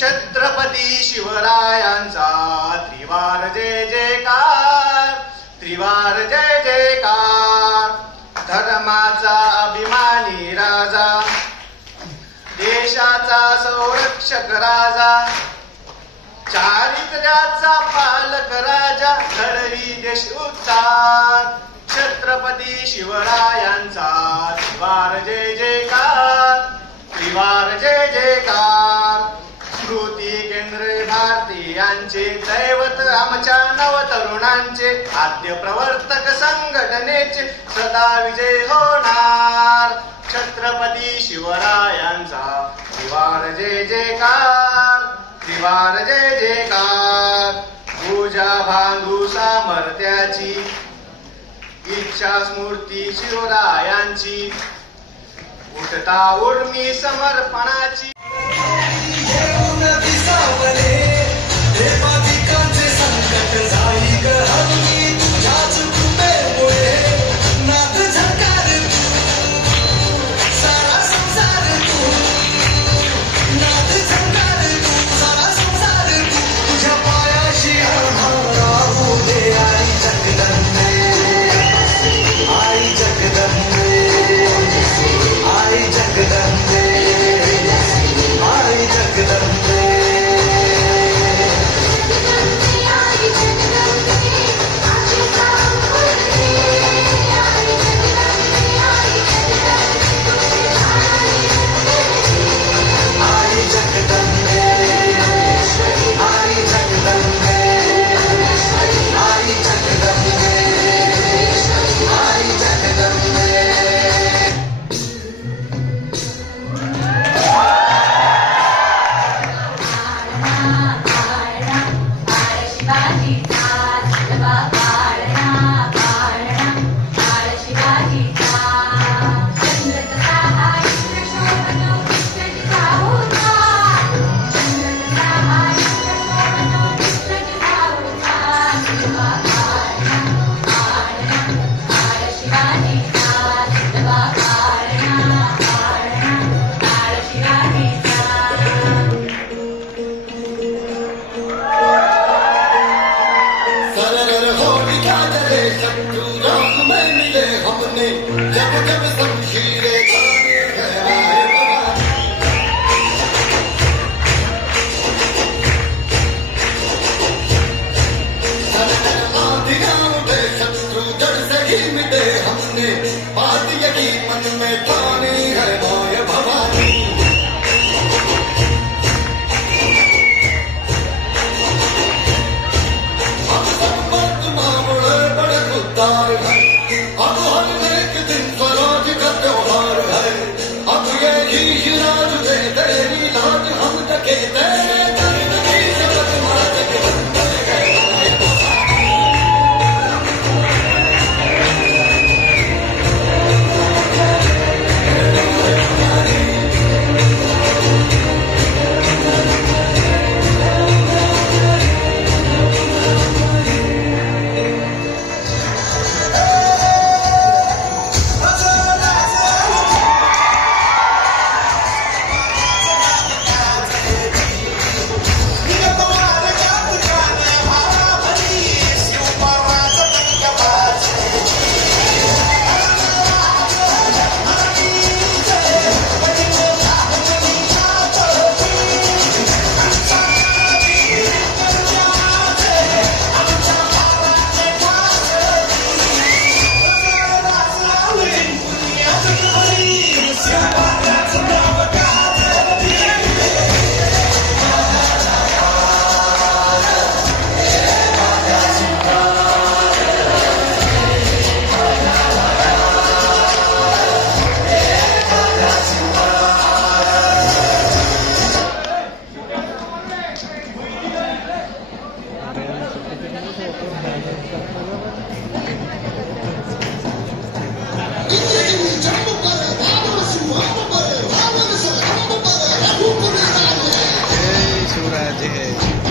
छत्रपती शिवरायांचा त्रिवार जय जयकार, त्रिवार जय जयकार. धर्माचा अभिमानी राजा, देशाचा संरक्षक राजा, चारित्र्याचा पालक राजा, घडवी देश उद्धार. छत्रपती शिवरायांचा त्रिवार जय जयकार, त्रिवार जय जयकार. कृती केंद्र भारतीयांचे दैवत आमच्या नवतरुणांचे, आद्य प्रवर्तक संघटनेचे सदा विजय होणार. छत्रपती शिवरायांचा त्रिवार जय जयकार, त्रिवार जय जयकार. पूजा बांधू सामर्थ्याची, इच्छा स्मूर्ती शिवरायांची, उठता उर्मी समर्पणाची. जाते हैं।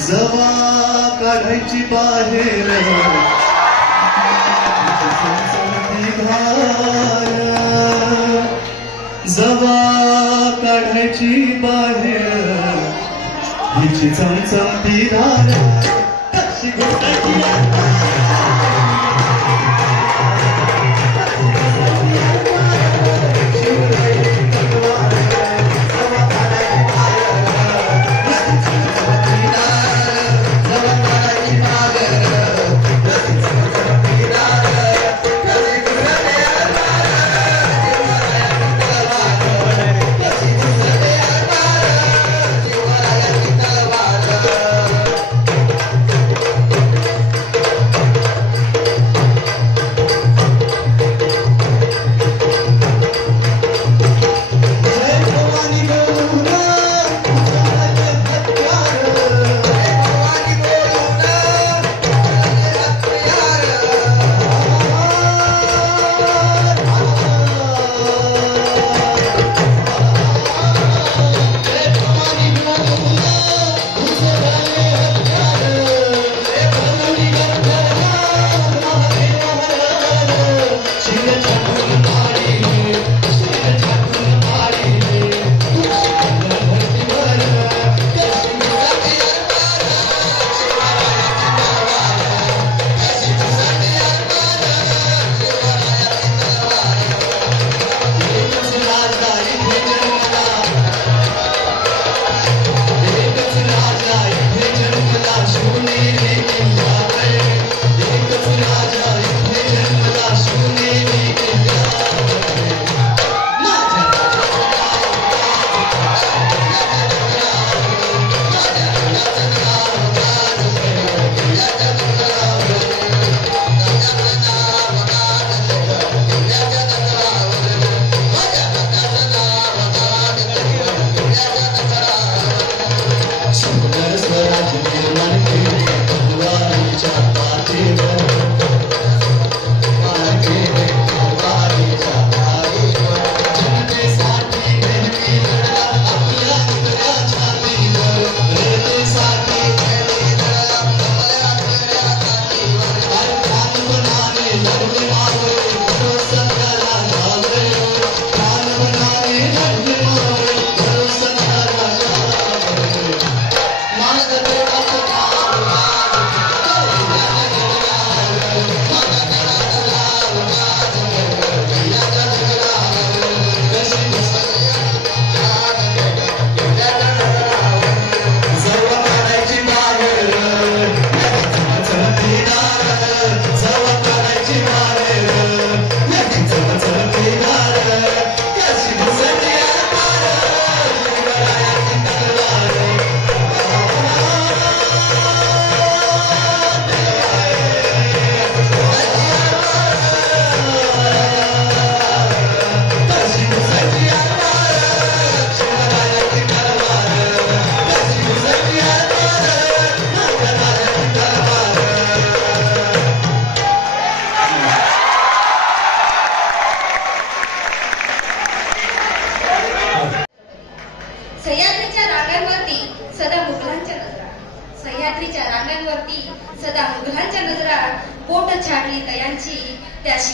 जवा काढायची बाहेर जवा काढायची बाहेर हिची चमचमती धार कशी घोटायची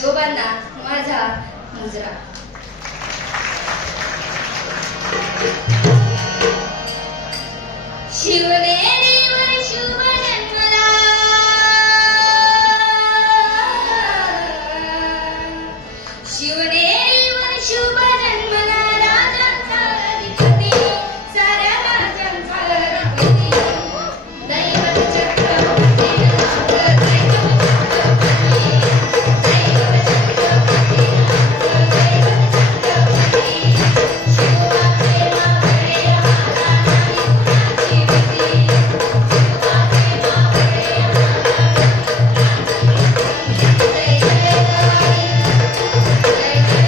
नशिबोबांना माझा मुजरा. शिवनेरीवर शुभ जन्मला, शिवनेरीवर शुभ जन्मला, राजांचा अधिपती, साऱ्या राजांचा अधिपती, दैवत चक्रवर्ती, दैवत चक्रवर्ती, दैवत चक्रवर्ती, दैवत चक्रवर्ती, शिवाचे मावळे आला नाही कुणाची भीती, शिवाचे मावळे आला नाही कुणाची भीती. जय जय गवाई, जय जय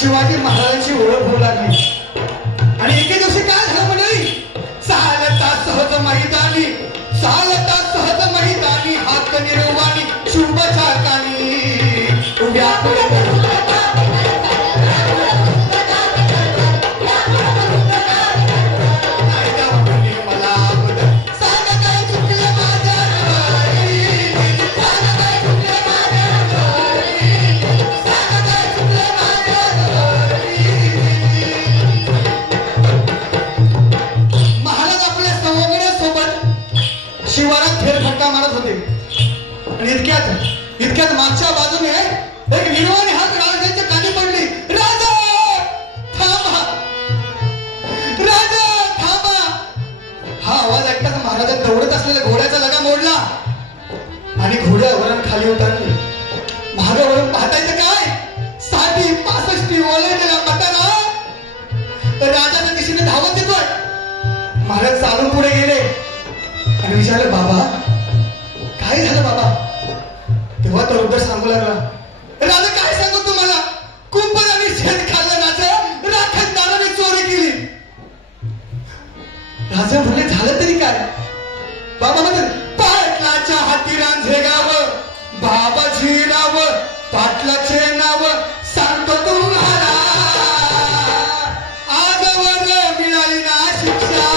शिवाजी महाराजांची ओळख होऊ लागली. आणि एके दिवशी काय झालं मंडळी, चालता सहज मैदानी, चालता सहज मैदानी, हात निर्वाणी शुभच्या कानी व्याकुळ शिवारात फेरफटका मारत होते. आणि इतक्यात मागच्या बाजूने एक निर्वाणी हात राजाच्या कानी पडली. राजा थांबा, राजा थांबा. हा आवाज ऐकताच महाराज दौडत असलेल्या घोड्याचा लगा मोडला आणि घोड्यावरून खाली उतरले. महाराजावरून पाहतायचं काय, 60-65 ओलांडलेला म्हातारा राजाच्या दिशेने धावत येतोय. महाराज चालून पुढे गेले आणि विचारलं, बाबा काय झालं बाबा? तेव्हा तो वृद्ध सांगू लागला, राजा काय सांगू तुम्हाला, कुंपणाने शेत खाल्लं राजा, राखणदाराने चोरी केली. राजा म्हणले, झालं तरी काय? बाबा म्हणले, पाटलाच्या हाती रांझे गाव, बाबाजी राव, पाटलाचे नाव सांगतो तुम्हाला, आजवर मिळाली ना शिक्षा.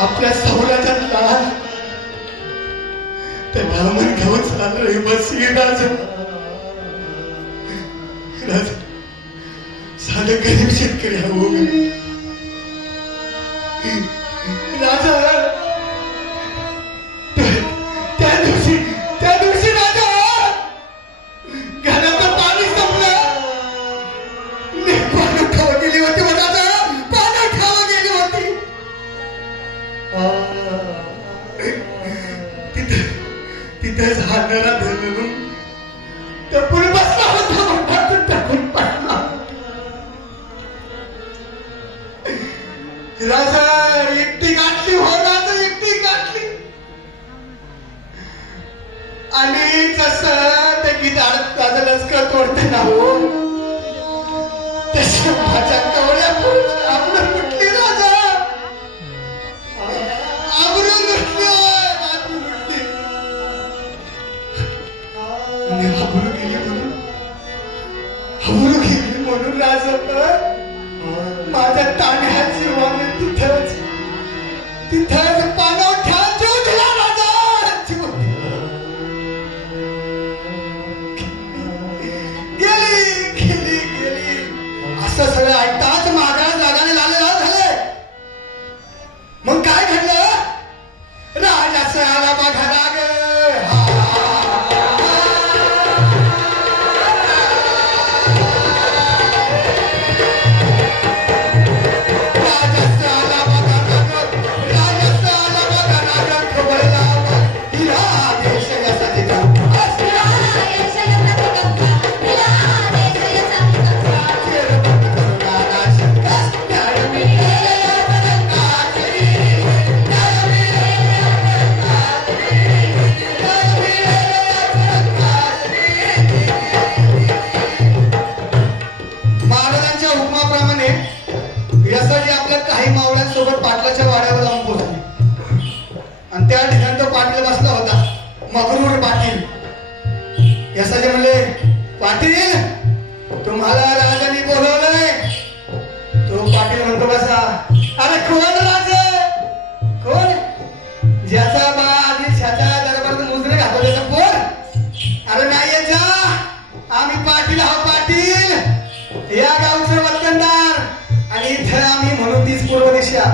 आपल्या सौराच्या लहान त्याला मन घेऊन चाललंय बसी राज. साधं गरीब शेतकरी हवं राजा. त्या दिवशी राजा घराचं पाणी संपलं, पानं खावं गेली होती राजा, पानं खावं गेली होती. तिथे झाडणारा धरून त्या पुढे बसला होता, मोठा टाकून पडला. राजा एकटी गाठली, हो राजा एकटी गाठली. आणि जसं ते गीताळत ताजं लचकं तोडते ना हो, तशा माझ्या कवड्या आपलं कुठली राजा आवरून घुटली, हाबरू गेली म्हणून राजा माझ्या ताण्याची वाण तिथंच पानावर ठेवून जीव दिला राजा. गेली असं सगळं ऐकताच महाराज रागाने लाल झाले. मग काय घडलं, राजाचं आला बघा राग. राजा पाटील बसला होता, मगरूर पाटील. यसाचे म्हणले, पाटील तुम्हाला राजाने बोलवलंय. तो पाटील म्हणतो, बसा. अरे कोण राजा? कोण? ज्याचा बा आधी छाता दरबारात मुजरे घालतो त्याचा कोण? अरे नाही जा, आम्ही पाटील आहोत, पाटील या गावचे वतनदार. आणि इथं आम्ही म्हणून तीच पूर्व दिशा.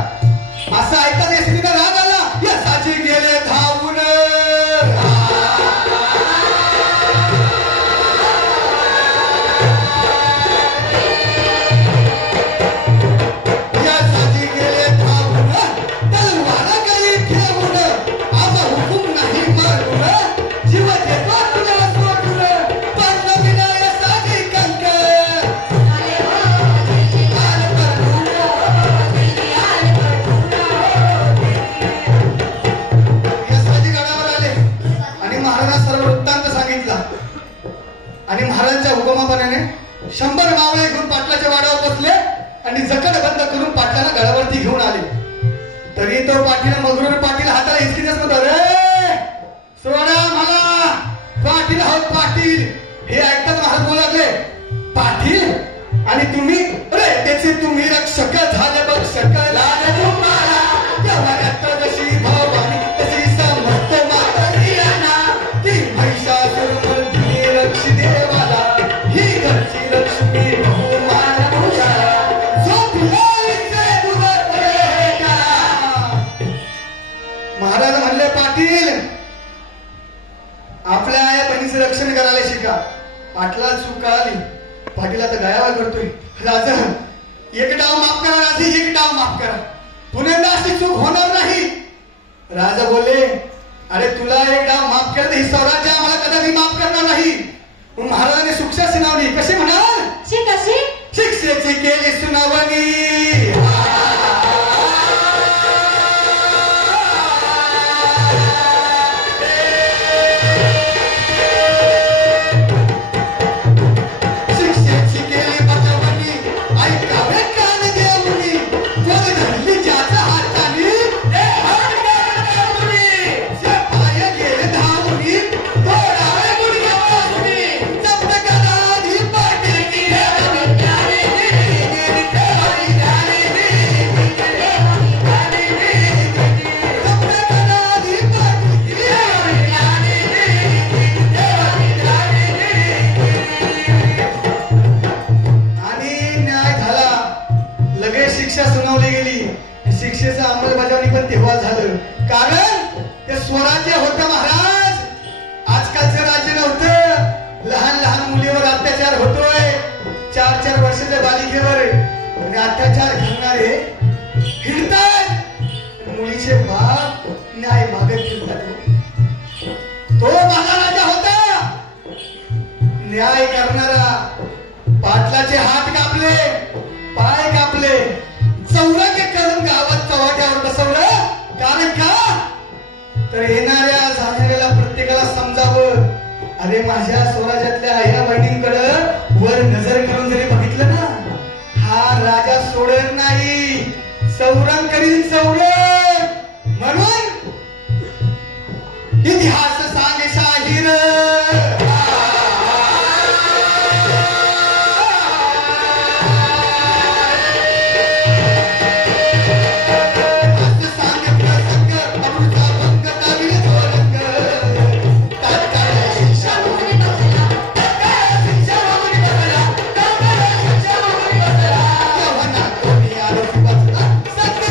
असं ऐकत एसटीनं राग आला. यसाची गेले धावून. यसाची गेले धावून, तलवार गळी ठेवून, आज हुकूम नाही मारून, जीव देतो तुला सोडून, पण विना यसाची कंक. आणि महाराजांच्या हुकुमाप्रमाणे 100 मावळे घेऊन पाटलाच्या वाड्यावर बसले आणि जकड बंद करून पाटलाला गळावरती घेऊन आले. तरी तो पाटील मगरूर पाटील हाताला हिसकीतच होता. रे सोडा मला, पाटील आहोत पाटील. हे ऐकताच महाराज बोलू लागले, पाटील आणि तुम्ही? अरे त्याचे तुम्ही रक्षक झाले बक्षक. लाल तुम्हाला जवाऱ्यात जशी भवानी तशी समस्त मातरियाना, ती महिषासुर रक्षी देवाला, ही घरची लक्ष्मी बहुमान तुझ्याला, महाराज म्हणले, पाटील आपल्या आया बहिणीचं रक्षण करायला शिका. पाटला चूक कळाली. पाटील आता गायावा करतोय. राजा एक डाव माफ करा, राजे एक डाव माफ करा, पुन्हा अशी चूक होणार नाही. राजा बोलले, अरे तुला एक डाव माफ करते, ही स्वराज्य आम्हाला कदापि माफ करणार नाही. महाराजांनी शिक्षा सुनावली. कशी म्हणाल? कशी? शिक्षेची केली सुनावणी. शिक्षेची केली बजावणी, ऐकावे कान देऊनी, वर धरली ज्याच्या हाताने, पाय गेले धावूनी, तोडावे गुडघे बाजूनी, जप्त करा आधी पाटील की. शिक्षा सुनावली गेली. शिक्षेचं अंमलबजावणी पण तेव्हा झालं, कारण ते स्वराज्य होतं महाराज. आजकालचं राज्य नव्हतं. लहान लहान मुलीवर अत्याचार होतोय, 4-4 वर्षाच्या बालिकेवर, आणि अत्याचार करणारे हिंडतात. मुलीचे बाप न्याय मागत फिरतात. तो माझा राजा होता, न्याय करणारा. पाटलाचे हात कापले, पाय कापले, चौरंग करून गावात चव्हाट्यावर बसवलं. कारण का? तर येणाऱ्या जाणाऱ्याला प्रत्येकाला समजावं, अरे माझ्या स्वराज्यातल्या ह्या बहिणींकडं वर नजर करून जरी बघितलं ना, हा राजा सोडत नाही, चौरंग करील चौरंग. म्हणून इतिहास सांगे शाहीर, सत्य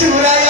Bye.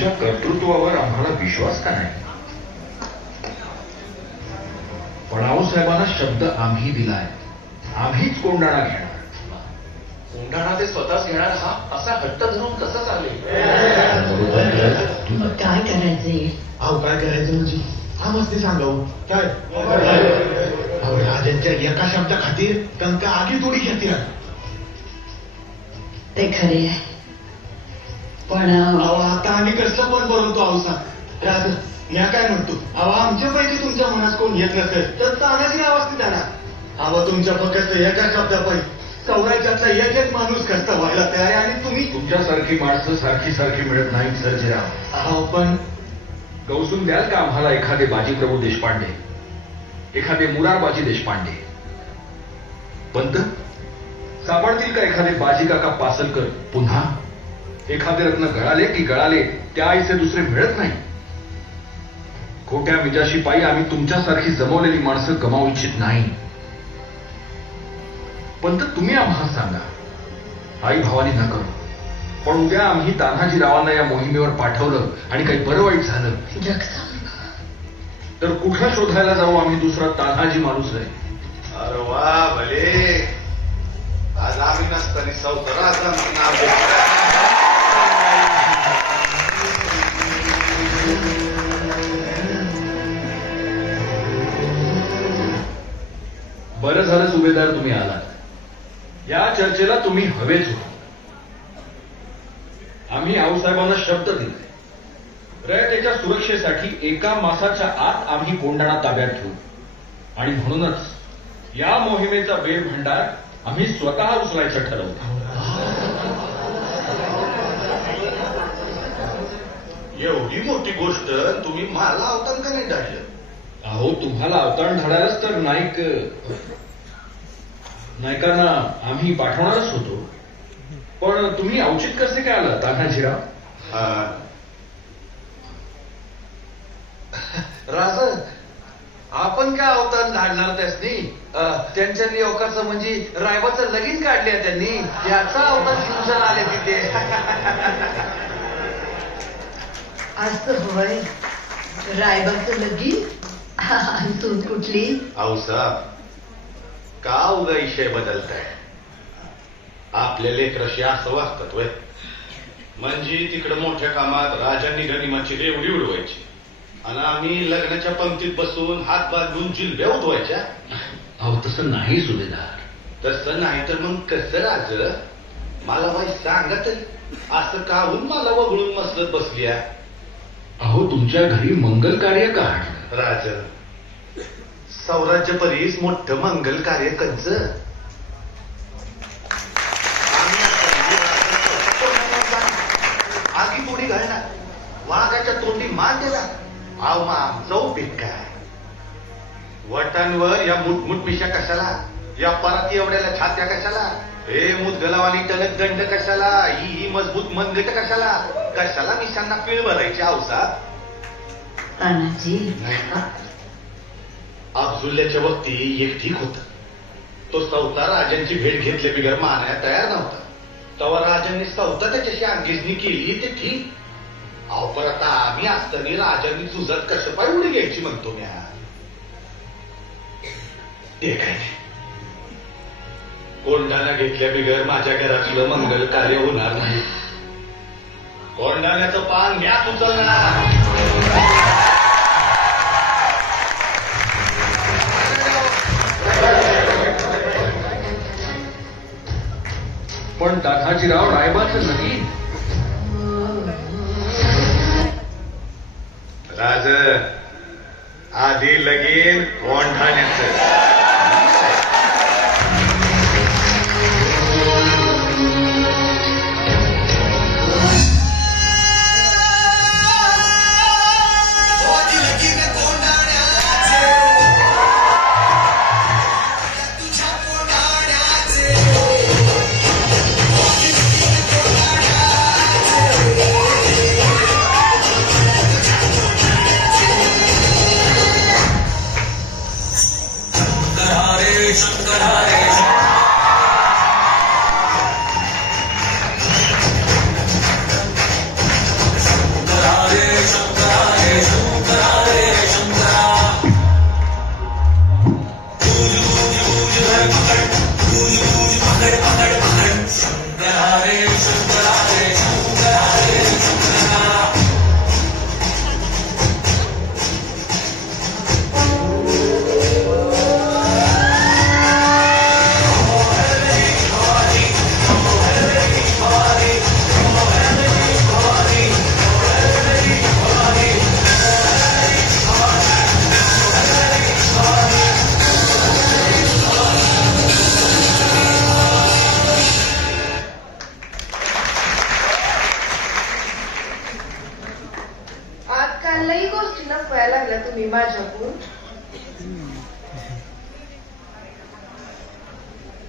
तुमच्या कर्तृत्वावर आम्हाला विश्वास का नाही? पण आऊसाहेबांना शब्द आम्ही दिलाय, आम्हीच कोंडाणा घेणार. कोंडाणा ते स्वतःच घेणार हा असा हट्ट धरून कसं चालेल? मग काय करायचंय? अहो काय करायचं म्हणजे आम्हाला ते सांगावं काय? अहो राजांच्या एका शब्दा खातीर त्यांना आगी थोडी घेते. ते खरे आहे, पण अहो आता आम्ही कसं पण बनवतो आऊसा राज. या काय म्हणतो, अहो आमचे पैसे तुमच्या मनात कोण घेत नसेल तर तानाची आवाज देणार. अहो तुमच्या फक्त एका शब्दापायी चौराच्यातला एक एक माणूस खर्च व्हायला तयार आहे आणि तुम्ही तुमच्यासारखी माणसं सारखी सारखी मिळत नाहीत सर्जेराव. अहो पण गौसून द्याल का आम्हाला एखादे बाजीप्रभू देशपांडे, एखादे मुरारबाजी देशपांडे? पंत सापडतील का एखादे बाजी काका पासलकर पुन्हा? एखादे रत्न गळाले की गळाले, त्या आईचे दुसरे मिळत नाही. खोट्या मिजाशी पायी आम्ही तुमच्यासारखी जमवलेली माणसं गमावू इच्छित नाही. पंत तुम्ही आम्हाला सांगा, आई भावानी न करू, पण उद्या आम्ही तान्हाजीरावांना या मोहिमेवर पाठवलं आणि काही बरं वाईट झालं तर कुठं शोधायला जाऊ आम्ही दुसरा तान्हाजी माणूस आहे? अरे वा भले, आज आम्ही नसताना सौतराचं आमचं नाव घेतलं. बरं झालं सुभेदार तुम्ही आलात. या चर्चेला तुम्ही हवेच हो. आम्ही आऊसाहेबांना शब्द दिलाय, रयतेच्या सुरक्षेसाठी एका मासाच्या आत आम्ही कोंडाणा ताब्यात घेऊ आणि म्हणूनच या मोहिमेचा वेळ भंडार आम्ही स्वतः उचलायचं ठरवलं. एवढी मोठी गोष्ट तुम्ही मला अवतान का नाही धाडलं? अहो तुम्हाला अवतारण धाडायलाच तर नायकांना आम्ही पाठवणारच होतो, पण तुम्ही औचित कसे काय आला तान्हाजीराव? राज आपण काय अवतार धाडणार त्यासनी? त्यांच्या नियोगाचं म्हणजे रायबाचं लगीन काढले त्यांनी, याचा अवतार शिवसेना आले तिथे. असं होय, रायबाचं लगीन? आणि तू कुठली? आऊसाहेब का उगा विषय बदलताय? आपल्या लेकराशी असं वागतात वय म्हणजे तिकडं मोठ्या कामात राजांनी गनिमाची रेवडी उडवायची आणि आम्ही लग्नाच्या पंक्तीत बसून हात बांधून जिल्ह्या उठवायच्या. अहो तसं नाही सुभेदार. तसं नाही तर मग कसं राज? मला बाई सांगत असं का होऊन मला वगळून मसलत बसल्या? अहो तुमच्या घरी मंगल कार्य का? राज सौराज्य परीस मोठं मंगल कार्य कंच. आगी पुढी घालणार, वाघाच्या तोंडी मान देणार. आव मा जाऊ पीक काय? वटांवर या मुठमुठ पिशा कशाला? या पराती एवढ्याला छात्या कशाला? हे मुदगलावानी टणक दंड कशाला? ही मजबूत मनगट कशाला? कशाला मिशांना पीळ भरायची औसा? तानाजी अब्दुल्ल्याच्या वक्ती एक ठीक होत. तो सौता राजांची भेट घेतल्या बिगर मानाया तयार नव्हता. तेव्हा राजांनी सौता त्याच्याशी अंगेजनी केली ते ठीक. अहो पण आता आम्ही असताना राजांनी जुजत कसं पाय उडी घ्यायची म्हणतो मी. ते काय नाही, कोंडाणा घेतल्या बिगर माझ्या घरातलं मंगल कार्य होणार नाही. कोंडाण्याचं पान म्याच उचलणार. पण तान्हाजीराव रायबाचं लगीन? राज आधी लगीन कोंढाण्याचं.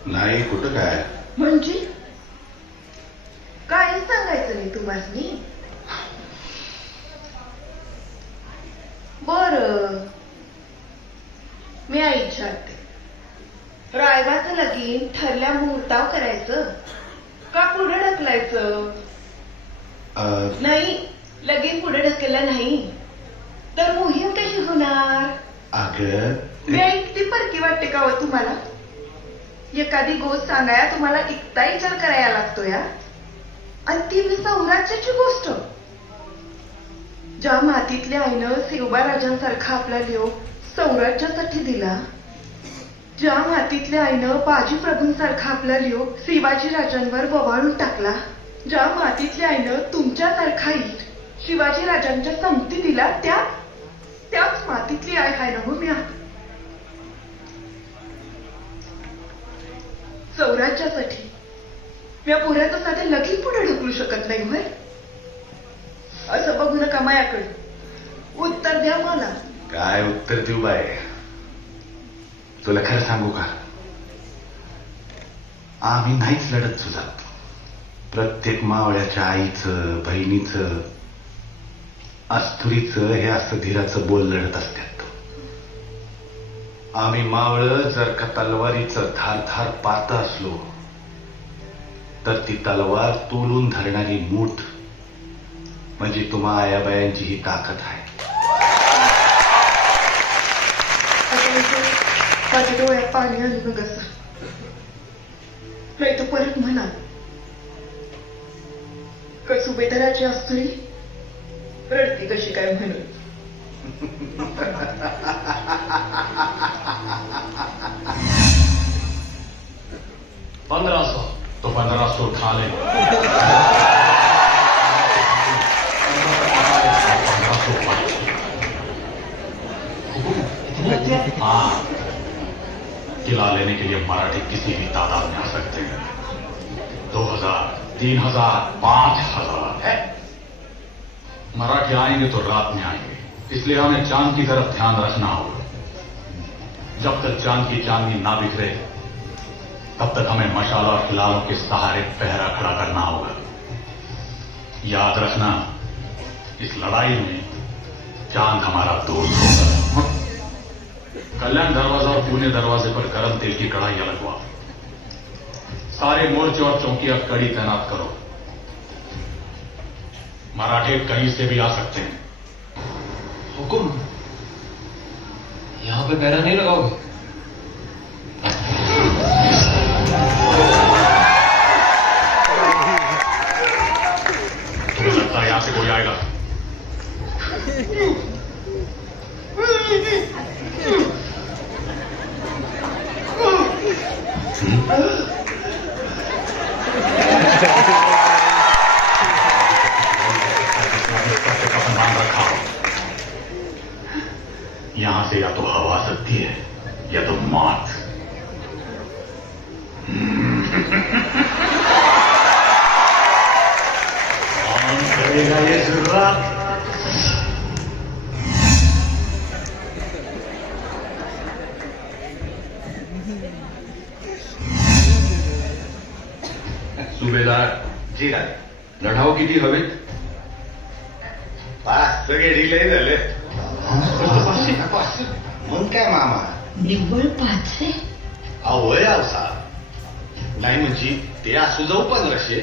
नाही कुठं काय. म्हणजे काय सांगायचं नाही तुम्हाला. बर मी विचारते, रायबाचं लगीन ठरल्या मुहूर्ताव करायचं का पुढे ढकलायचं? नाही, लगीन पुढे ढकललं नाही तर मोहीम कशी होणार? अगं मी ऐकती परकी वाटते का हो तुम्हाला? एखादी गोष्ट सांगाया तुम्हाला इतका विचार करायला लागतो या, आणि ती मी सौराज्याची गोष्ट. ज्या मातीतल्या आईनं शिवबा राजांसारखा आपला लेव सौराज्यासाठी दिला, ज्या मातीतल्या आईनं बाजी प्रभूंसारखा आपला लेव शिवाजी राजांवर ववाळून टाकला, ज्या मातीतल्या आईनं तुमच्यासारखा ईट शिवाजी राजांच्या संगती दिला, त्याच मातीतली आई आहे ना मी. सौराज्यासाठी मी पुऱ्याचं साधे लगीन पुढे ढकलू शकत नाही होय. असं बघू नका माझ्याकडे, उत्तर द्या मला. काय उत्तर देऊ बाय? तुला खरं सांगू का, आम्ही नाहीच लढत सुजात. प्रत्येक मावळ्याच्या आईचं, बहिणीचं, अस्तुरीचं हे असं धीराचं बोल लढत असतात. आम्ही मावळं जर का तलवारीचं धार धार पाहत असलो तर ती तलवार तोलून धरणारी मूठ म्हणजे तुम्हा आयाबायांची ही ताकद आहे. माझ्या डोळ्यात पाणी आणू नका सर, नाही तर परत म्हणा का सुभेदाराची अस्तुरी रडती कशी काय म्हणून. 1500 तो 1500 उठा ले. 1500 हाँ, किला लेने के लिए मराठी किसी भी तादाद में आ सकते हैं. 2000, 3000, 5000 है. मराठी आएंगे तो रात में आएंगे, इसलिए हमें चांद की तरफ ध्यान रखना होगा. जब तक चांद की चांदनी ना बिखरे तब तक हमें मशाला और खिलालों के सहारे पहरा खड़ा करना होगा. याद रखना, इस लड़ाई में चांद हमारा दोस्त होगा. कल्याण दरवाजा और पुणे दरवाजे पर गरम तेल की कढ़ाई लगवा. सारे मोर्चे और चौकियां कड़ी तैनात करो. मराठे कहीं से भी आ सकते हैं. हुकुम, यहां पे पहरा नहीं लगाओगे? तुम्हें लगता है यहां से कोई आएगा? रखा हो. यहां से या तो हवा आ सकती है या तो मौत. कौन करेगा ये शुरुआत? सुभेदार जी राजे. लढाऊ किती हवेत? 5 सगळे लय झाले. मग काय मामा, निव्वळ 500? अवय अवसा नाही म्हणजे ते असू जाऊ 1500,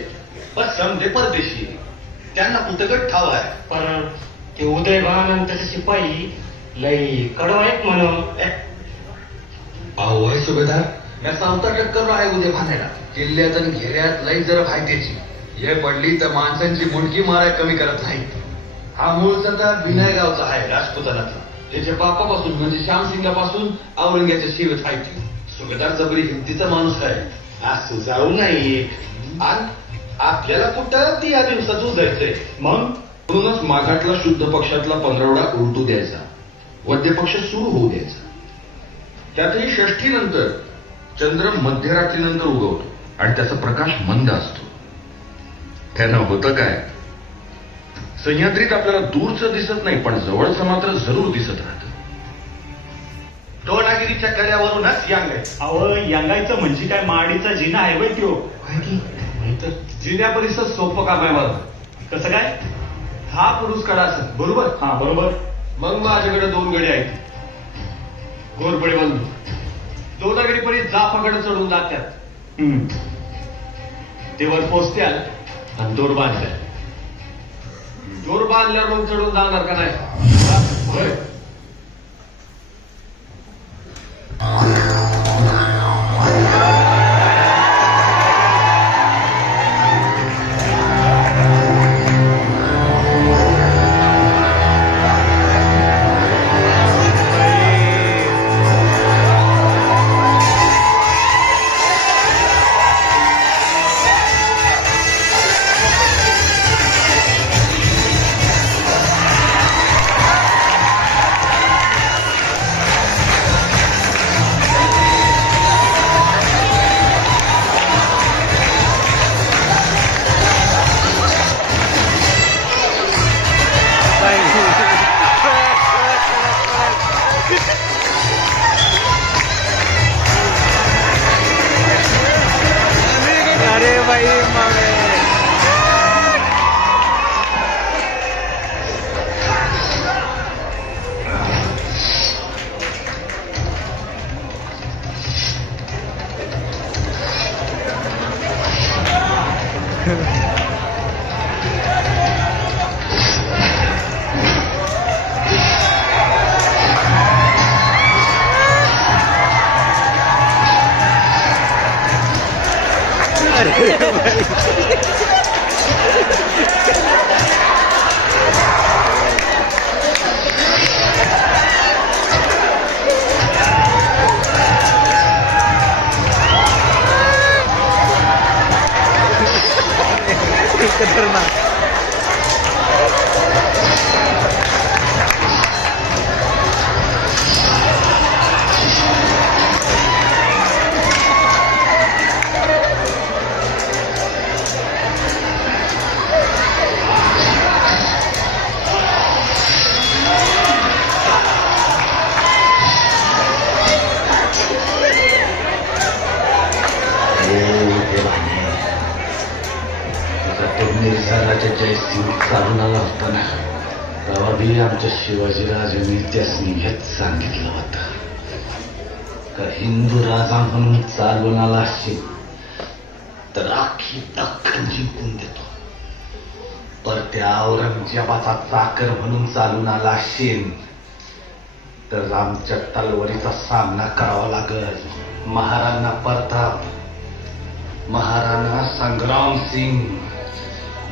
पण समजे परदेशी त्यांना कुठं ठाव आहे. पर ते उदयभानानंतर शिपाई लई कडवा आहेत म्हणून. अहो सुभेदार, या 70% आहे उद्या भानायला. किल्ल्यात आणि घेऱ्यात लई जर आहे त्याची. हे पडली तर माणसांची मुंडकी माराय कमी करत नाही. हा मूळचा तर विनय गावचा आहे, राजपुतानाचा. त्याच्या बापापासून म्हणजे श्यामसिंगापासून औरंग्याच्या शिवत आहे ती. सुभेदार जबरी हिमतीचा माणूस आहे. असू जाऊ नाही. आणि आपल्याला कुठं ती या दिवसात उजायचंय. मग म्हणूनच माघाटला शुद्ध पक्षातला 15वडा उलटू द्यायचा, वद्य पक्ष सुरू होऊ द्यायचा. त्यातही षष्ठीनंतर चंद्र मध्यरात्रीनंतर उगवतो आणि त्याचा प्रकाश मंद असतो. त्यानं होतं काय, सह्याद्रीत आपल्याला दूरचं दिसत नाही पण जवळचं मात्र जरूर दिसत राहतं. तो नदीच्या कड्यावरूनच यांग आहे. अहो यंगायचं म्हणजे काय माडीचा जिना आहे वय त्यो. जिन्या परिसर सोपं काम आहे मला. कसं काय? हा पुरुष कडा असेल बरोबर. हा बरोबर. मग माझ्याकडे 2 गडी आहेत. घोरपडे बंधू दोन गडी परी जाफाकडे चढून जात्यात. तेवर पोचत्याल आणि दोर बांधल्या. दोर बांधल्यावर मग चढून जाणार का नाही? होय. आमच्या शिवाजीराजांनी त्यासनी हेच सांगितलं होतं का हिंदू राजा म्हणून चालून आला असशील तर अख्खी दख्खन जिंकून देतो. पर त्या औरंगजेबाचा चाकर म्हणून चालून आला असशील तर आमच्या तलवारीचा सामना करावा लागल. महाराणा प्रताप, महाराणा संग्राम सिंग,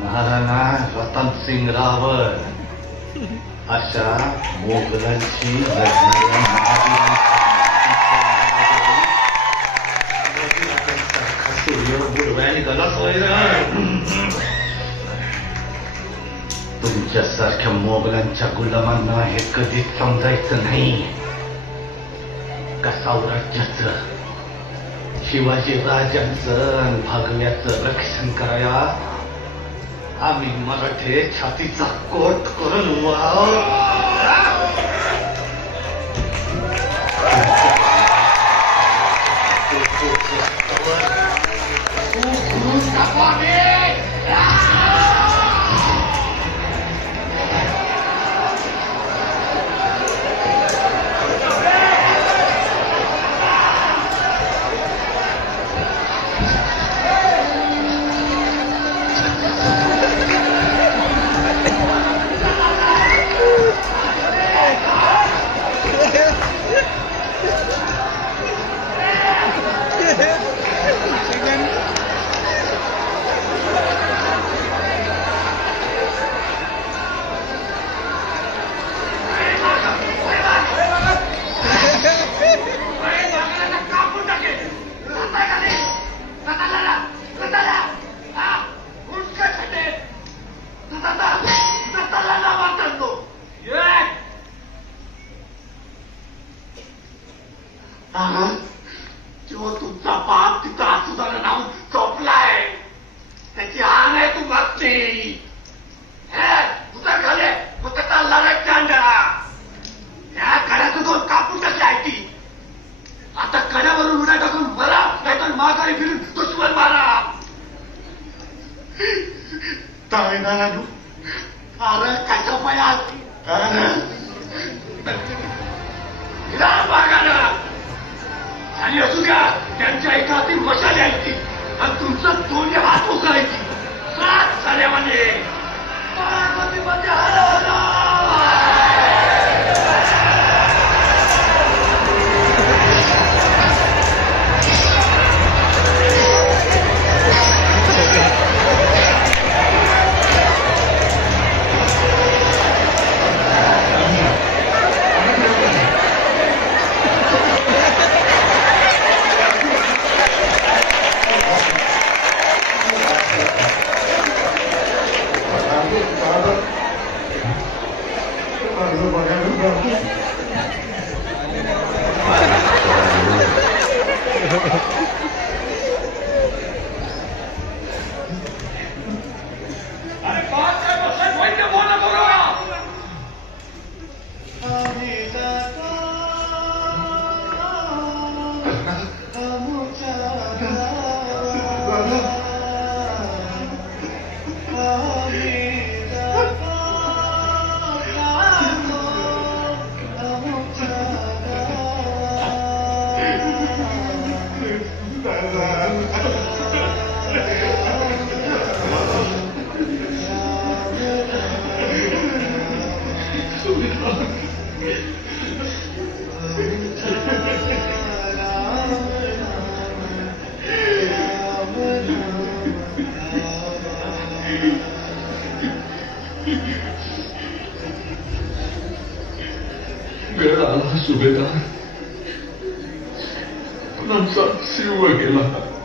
महाराणा रतन सिंग रावळ अशा मोगलांची तुमच्यासारख्या मोगलांच्या गुलामांना हे कधीच समजायचं नाही का साम्राज्याचं, शिवाजी राजांचं आणि भगव्याचं रक्षण कराया आम्ही मराठे छातीचा कोट करून वाव जो तुमचा बाप तिथं आसुदाला नाव चोपलाय त्याची आण आहे तू मागते तुझा खाले फक्त चालला चांडा या कड्याचं दोन कापून कशी आहे ती कुणाला देऊ अरे कशा पाय आलती आणि असू द्या त्यांच्या एका हाती मशाल यायची आणि तुमचं दोन्ही हात उकळायची सात साल्यामध्ये पार्वतीमध्ये हर वेळ आला सुभेदार कुणाचा शिव गेला